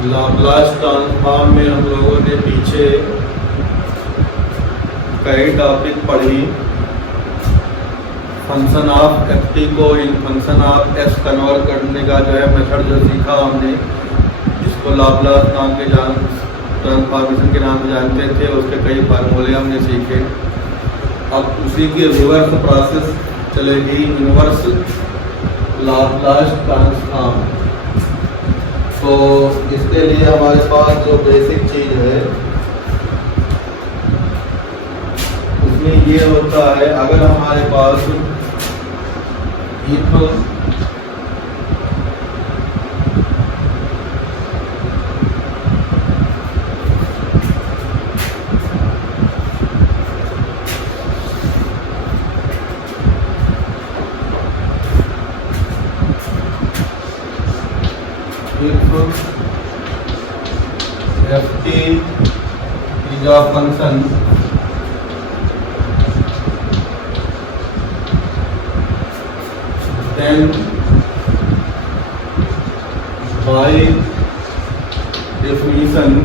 Laplace transform में हम लोगों ने पीछे कई टॉपिक पढ़ी। फंक्शन ऑफ एफ टी को इन फंक्शन ऑफ एस कन्वर्ट करने का जो है मेथड जो सीखा हमने, जिसको लाप्लास नाम के ट्रांसफॉर्मेशन के नाम से जानते थे, उसके कई फार्मूले हमने सीखे। अब उसी की रिवर्स प्रोसेस चलेगी, इनवर्स लाप्लास ट्रांसफॉर्म। तो इसके लिए हमारे पास जो बेसिक चीज है उसमें ये होता है, अगर हमारे पास F T is a function then by definition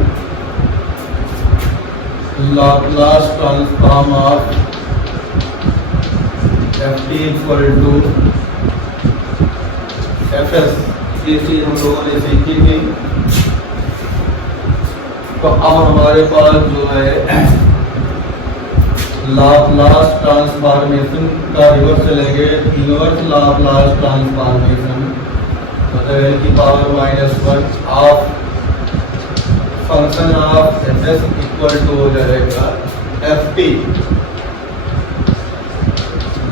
Laplace transform of ft equal to fs। ये चीज हम लोगों ने सीखी थी। तो अब हमारे पास जो है लाप्लास ट्रांसफॉर्मेशन का रिवर्स चलेंगे, इनवर्स लाप्लास ट्रांसफॉर्मेशन, मतलब एल की power -1 of function of f s equal to हो जाएगा एफ टी।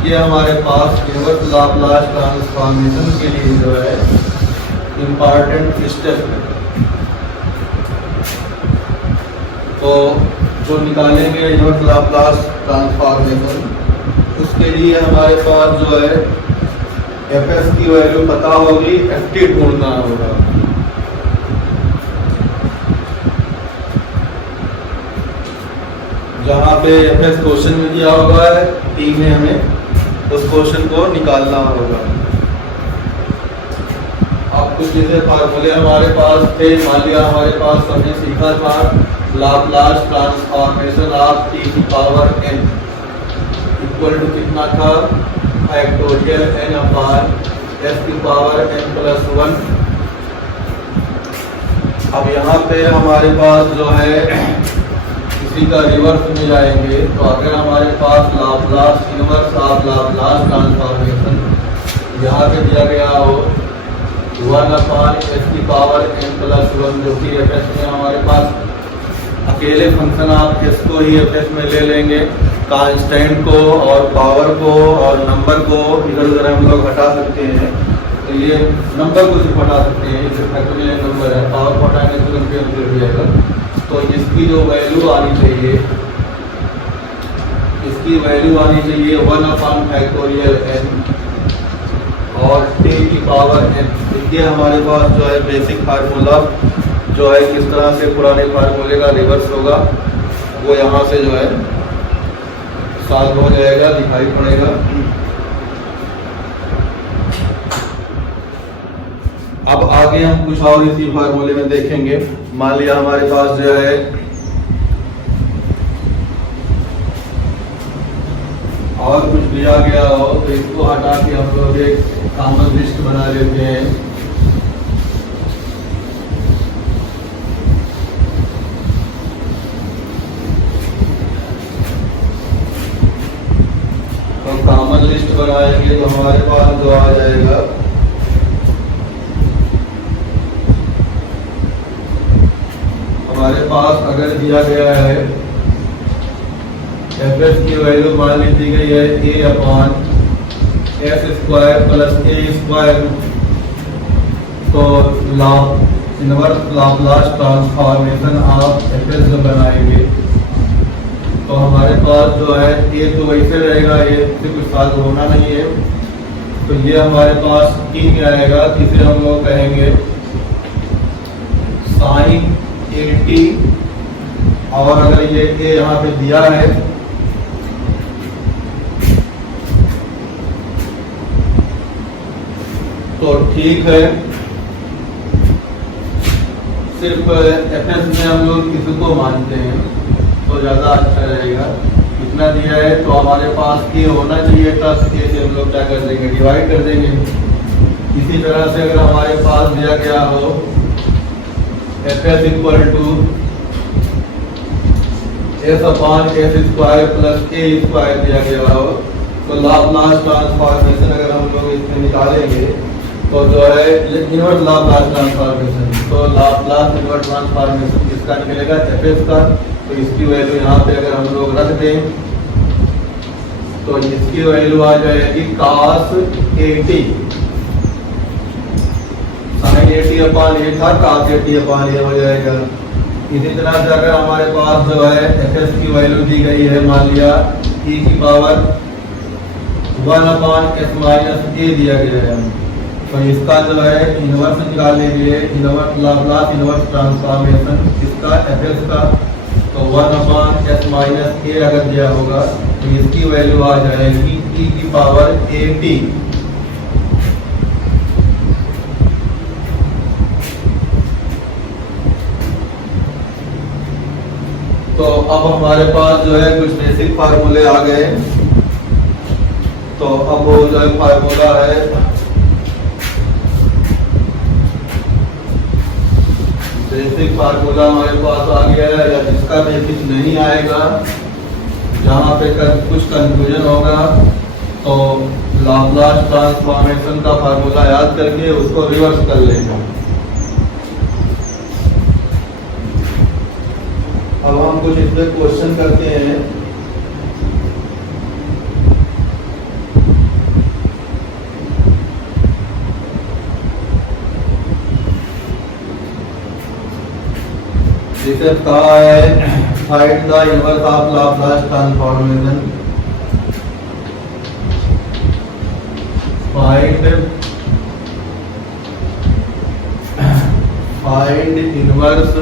ये हमारे पास इनवर्स लाप्लास ट्रांसफॉर्मेशन के लिए जो है इम्पॉर्टेंट स्टेप है। तो जो निकालेंगे इनवर्स लाप्लास ट्रांसफॉर्मेशन, उसके लिए हमारे पास जो है एफ एस की वैल्यू पता होगी, एफ टी ढूंढना होगा। जहाँ पे एफ एस क्वेश्चन में दिया होगा टी में हमें उस क्वेश्चन को निकालना होगा। अब कुछ जैसे फार्मूले हमारे पास थे, मान लिया हमारे पास हमने सीखा था लाप्लास ट्रांसफॉर्मेशन ऑफ टी की पावर n इक्वल टू कितना था, फैक्टोरियल n अपान s की पावर n प्लस 1। अब यहाँ पे हमारे पास जो है इसी का रिवर्स में जाएंगे। तो अगर हमारे पास Laplace inverse of Laplace transformation यहाँ पे दिया गया हो 1 अपान s की पावर n प्लस 1, जो कि एफ एस में हमारे पास अकेले फंक्शन ऑफ एस को ही एफ एस में ले लेंगे, कांस्टेंट को और पावर को और नंबर को इधर उधर हम लोग हटा सकते हैं। तो ये नंबर को सिर्फ हटा सकते हैं, ये फैक्टोरियल नंबर है, पावर को हटाने से कंपेयर कर दिएगा। तो इसकी जो वैल्यू आनी चाहिए, इसकी वैल्यू आनी चाहिए 1 अपान फैक्टोरियल n और t की पावर n। ये हमारे पास जो है बेसिक फार्मूला जो है किस तरह से पुराने फार्मूले का रिवर्स होगा, वो यहाँ से जो है सॉल्व हो जाएगा, दिखाई पड़ेगा। अब आगे हम कुछ और इसी फार्मूले में देखेंगे। मान लिया हमारे पास जो है और कुछ दिया गया हो, तो इसको हटा के हम लोग एक कॉमन लिस्ट बना लेते हैं। कॉमन लिस्ट बनाएंगे तो हमारे पास जो आ जाएगा हमारे पास अगर दिया गया है एफ एस की वैल्यू मान ली दी गई है ए अपान एस स्क्वायर प्लस ए स्क्वायर, तो inverse Laplace transformation of f S जो बनाएंगे तो हमारे पास जो है ये तो वैसे रहेगा, ये से कुछ सॉल्व होना नहीं है। तो ये हमारे पास टी में आएगा, जिसे हम लोग कहेंगे साइन ए टी। और अगर ये ए यहाँ पे दिया है तो ठीक है, सिर्फ एफएस में हम लोग किसी को मानते हैं तो ज़्यादा अच्छा रहेगा। इतना दिया है तो हमारे पास के होना चाहिए था, के से हम लोग क्या कर देंगे, डिवाइड कर देंगे। इसी तरह से अगर हमारे पास दिया गया हो f s equal to s upon S square plus A square दिया गया हो, तो लाप्लास ट्रांसफॉर्मेशन अगर हम लोग इसमें निकालेंगे तो जो है इनवर्स लाप्लास ट्रांसफॉर्मेशन, तो लाप्लास इनवर्स ट्रांसफॉर्मेशन किसका निकलेगा, एफएस का। तो इसकी वैल्यू यहाँ पे अगर हम लोग रख दें तो इसकी वैल्यू आ जाएगी cos 80 sin 80 अपॉन ए था, cos 80 अपॉन ए हो जाएगा। इसी तरह से अगर हमारे पास जो है एफएस की वैल्यू दी गई है, मान लिया e की पावर 1 अपॉन एस माइनस ए दिया गया है, तो इसका जो है इनवर्स निकालने के लिए इनवर्स लाप्लास इनवर्स ट्रांसफॉर्मेशन इसका एफएस का, तो 1 अपॉन एस माइनस ए अगर दिया होगा तो इसकी वैल्यू आ जाएगी e की पावर 80। तो अब हमारे पास जो है कुछ बेसिक फार्मूले आ गए। तो अब वो जो है फार्मूला है बेसिक फार्मूला हमारे पास आ गया है, या जिसका बेसिक नहीं आएगा, जहाँ पे कुछ कंफ्यूजन होगा तो लाप्लास ट्रांसफॉर्मेशन का फार्मूला याद करके उसको रिवर्स कर लेंगे। अब हम कुछ इस पे क्वेश्चन करते हैं। जिसे कहा है find the inverse of Laplace transformation, find inverse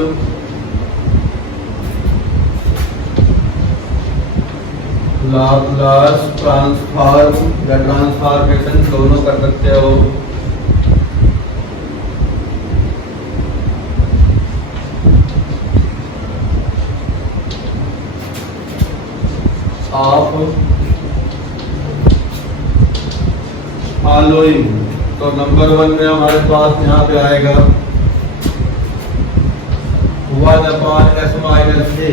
Laplace transform या ट्रांसफॉर्मेशन दोनों कर सकते हो। ऑफ फॉलोइंग, तो नंबर 1 में हमारे पास यहाँ पे आएगा 1 अपॉन एस माइनस ए,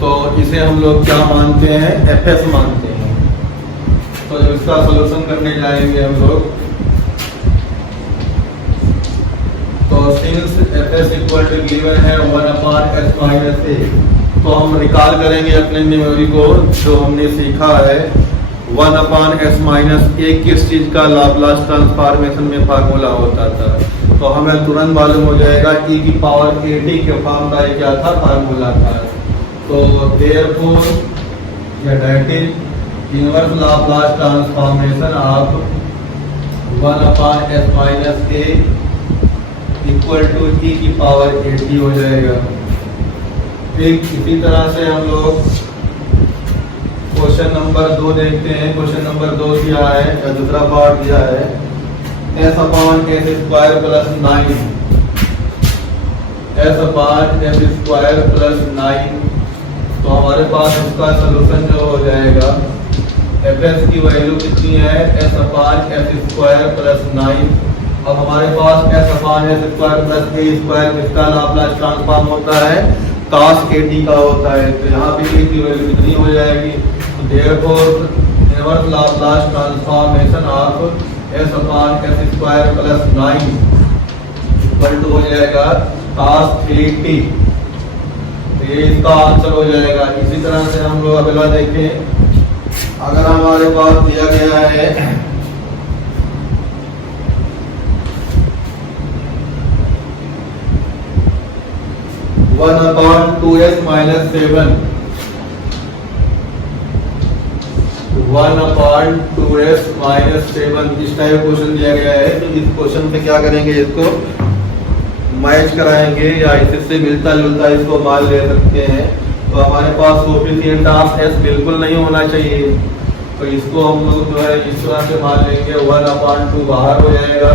तो इसे हम लोग क्या मानते हैं, एफएस मानते हैं। तो जब इसका सॉल्यूशन करने जाएंगे हम लोग, तो since f s equal to given है 1 अपॉन एस माइनस ए, तो हम रिकॉल करेंगे अपने मेमोरी को जो हमने सीखा है 1 अपॉन एस माइनस ए किस चीज का लाप्लास ट्रांसफॉर्मेशन में फार्मूला होता था। तो हमें तुरंत मालूम हो जाएगा e की पावर 80 के फॉर्म का क्या था, फार्मूला था। तो देयरफॉर या that is inverse Laplace transformation of 1 upon s minus a equal to e की पावर 80 हो जाएगा। ठीक इसी तरह से हम लोग क्वेश्चन नंबर 2 देखते हैं। क्वेश्चन नंबर 2 दिया है या दूसरा पार्ट दिया है S upon S square plus 9, S upon S square plus 9। तो हमारे पास इसका सलूशन जो हो जाएगा एफ एस की वैल्यू कितनी है, S upon S square plus 9। अब हमारे पास S upon S square plus ए स्क्वायर किसका लाप्लास ट्रांसफॉर्म होता है, cos 80 का होता है। तो यहाँ पे ए की वैल्यू कितनी हो जाएगी, therefore inverse Laplace transformation of s upon S square plus 9 equal to हो जाएगा cos 80। तो ये इसका आंसर हो जाएगा। इसी तरह से हम लोग अगला देखें, अगर हमारे पास दिया गया है 1 upon 2s minus 7, 1 upon 2s minus 7 इस टाइप क्वेश्चन दिया गया है। तो इस क्वेश्चन पे क्या करेंगे, इसको मैच कराएंगे या इससे मिलता जुलता इसको मान ले सकते हैं। तो हमारे पास कोएफिशिएंट ऑफ s बिल्कुल नहीं होना चाहिए, तो इसको हम लोग जो है इस तरह से मान लेंगे 1 upon 2 बाहर हो जाएगा,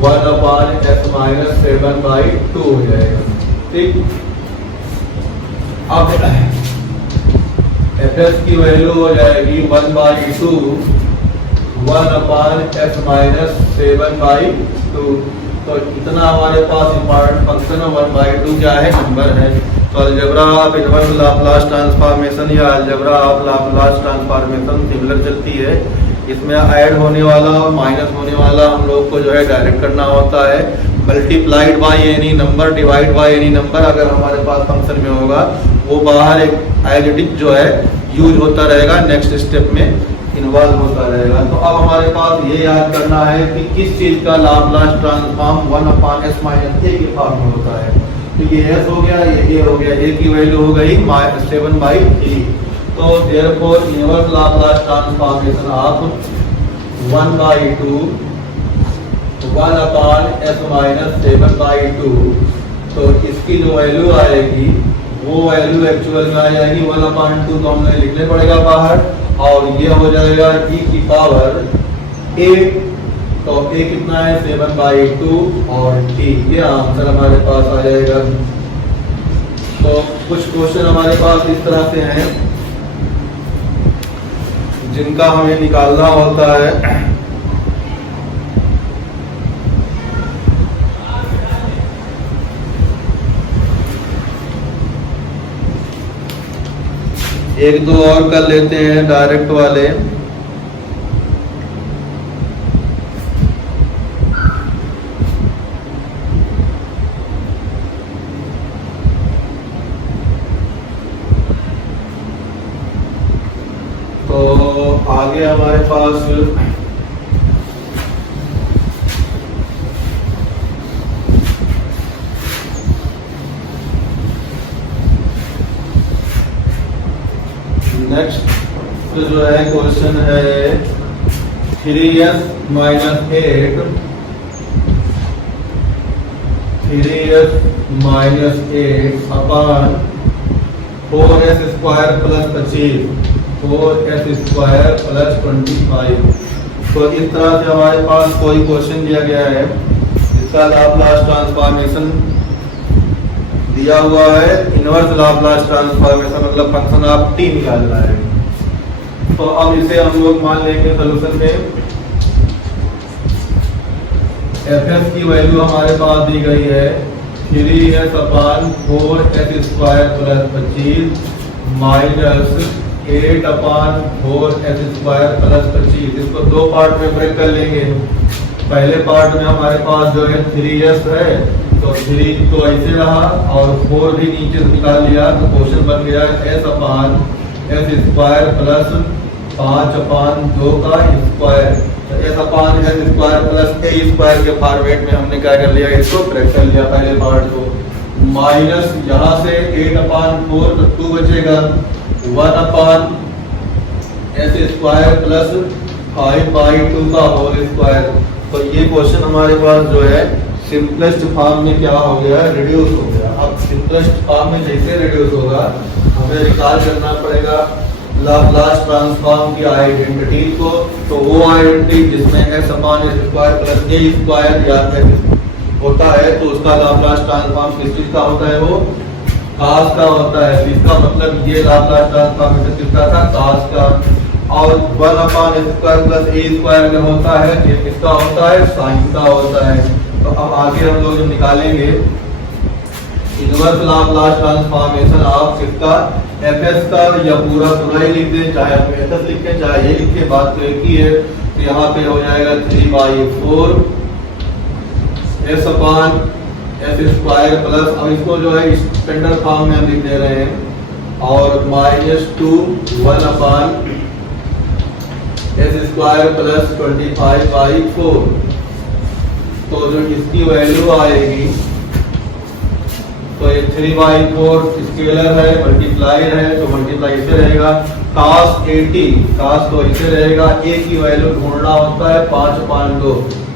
1/s-7/2 हो जाएगा। ठीक, अब fs की वैल्यू हो जाएगी 1/2 1/s-7/2। तो इतना हमारे पास इम्पॉर्टेंट फंक्शन है। 1/2 क्या है, नंबर है। तो algebra of inverse Laplace transformation या algebra of Laplace transformation similar चलती है। इसमें ऐड होने वाला और माइनस होने वाला हम लोग को जो है डायरेक्ट करना होता है। Multiplied by any number, divide by any number अगर हमारे पास फंक्शन में होगा, वो बाहर एक एडिटिव जो है यूज होता रहेगा, नेक्स्ट स्टेप में इन्वॉल्व होता रहेगा। तो अब हमारे पास ये याद करना है कि किस चीज का लाप्लास ट्रांसफॉर्म 1/s-a के फॉर्म में होता है। तो ये s हो गया, ये a हो गया, a की वैल्यू हो गई 7/3। तो therefore inverse Laplace transformation of 1/2 1/s-7/2। तो इसकी जो वैल्यू आएगी वो वैल्यू एक्चुअल में आ जाएगी 1/2। तो हमने लिखने पड़ेगा बाहर, और ये हो जाएगा e की पावर 8। तो a कितना है, 7/2 और t, ये आंसर हमारे पास आ जाएगा। तो कुछ क्वेश्चन हमारे पास इस तरह से हैं जिनका हमें निकालना होता है। एक दो और कर लेते हैं डायरेक्ट वाले। तो आगे हमारे पास नेक्स्ट जो है क्वेश्चन है 3s - 8 अपॉन 4s² + 25 4s² + 25। तो इस तरह से हमारे पास कोई क्वेश्चन दिया गया है, इसका लाप्लास ट्रांसफॉर्मेशन दिया हुआ है। इनवर्स लाप्लास ट्रांसफॉर्मेशन मतलब फंक्शन ऑफ t निकालना है। तो अब इसे हम लोग मान लेंगे सोल्यूशन में। fs की वैल्यू हमारे पास दी गई है 3s/4s² + 25 -8/4s² + 25। इसको दो पार्ट में ब्रेक कर लेंगे। पहले पार्ट में हमारे पास जो है 3s है, तो 3 तो ऐसे रहा और 4 भी नीचे से निकाल लिया। तो क्वेश्चन बन गया s/s² + 5/2 का स्क्वायर। तो s/s² + a² के फॉर्मेट में हमने क्या कर लिया, इसको ब्रेक कर लिया पहले पार्ट को। माइनस यहाँ से 8/4 तो 2 बचेगा, 1/s² + 5/2 का होल स्क्वायर। तो ये क्वेश्चन हमारे पास जो है सिंपलेस्ट फॉर्म में क्या हो गया, रिड्यूस हो गया। अब सिंपलेस्ट फॉर्म में जैसे रिड्यूस होगा, हमें रिकॉल करना पड़ेगा लाप्लास ट्रांसफॉर्म की आइडेंटिटी को। तो वो आइडेंटिटी जिसमें s/s² + a² या होता है, तो उसका लाप्लास ट्रांसफॉर्म किस चीज का होता है, वो cos का होता है। इसका मतलब ये लाप्लास ट्रांसफॉर्मेशन किसका था, cos का। और 1/s² + a² अगर होता है, ये किसका होता है, sin का होता है। तो अब आगे हम लोग जब निकालेंगे इनवर्स लाप्लास ट्रांसफॉर्मेशन ऑफ किसका, fs का, या पूरा ही लिख दें, चाहे आप fs लिखें चाहे ये लिख के, बात तो एक ही है। तो यहाँ पे हो जाएगा 3/4 s/s² प्लस, अब इसको जो है स्टैंडर्ड फॉर्म में हम लिख दे रहे हैं, और -2 1/s² + 25/4। तो जो इसकी वैल्यू आएगी, तो ये 3/4 स्केलर है, मल्टीप्लायर है, तो मल्टीप्लाई इसे रहेगा। cos 80 cos तो इसे रहेगा। a की वैल्यू ढूंढना होता है 5/2,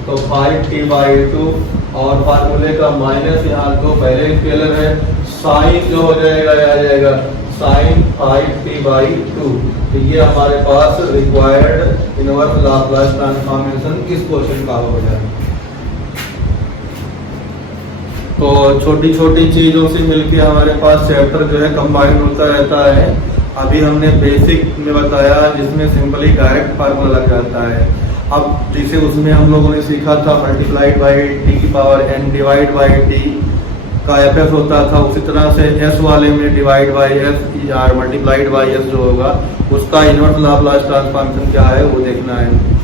तो 5t/2, और फार्मूले का माइनस यहाँ 2 पहले स्केलर है। साइन जो हो जाएगा, आ जाएगा sin 5t/2। तो ये हमारे पास रिक्वायर्ड इनवर्स लाप्लास ट्रांसफॉर्मेशन इस क्वेश्चन का हो जाएगा। तो छोटी छोटी चीज़ों से मिलके हमारे पास चैप्टर जो है कंबाइंड होता रहता है। अभी हमने बेसिक में बताया जिसमें सिंपली डायरेक्ट फार्मूला लग जाता है। अब जैसे उसमें हम लोगों ने सीखा था मल्टीप्लाइड बाई टी की power n divide by T का एफ होता था, उसी तरह से एस वाले में divide by S R multiplied by S जो होगा उसका इनवर्स लाप्लास ट्रांसफॉर्मेशन क्या है वो देखना है।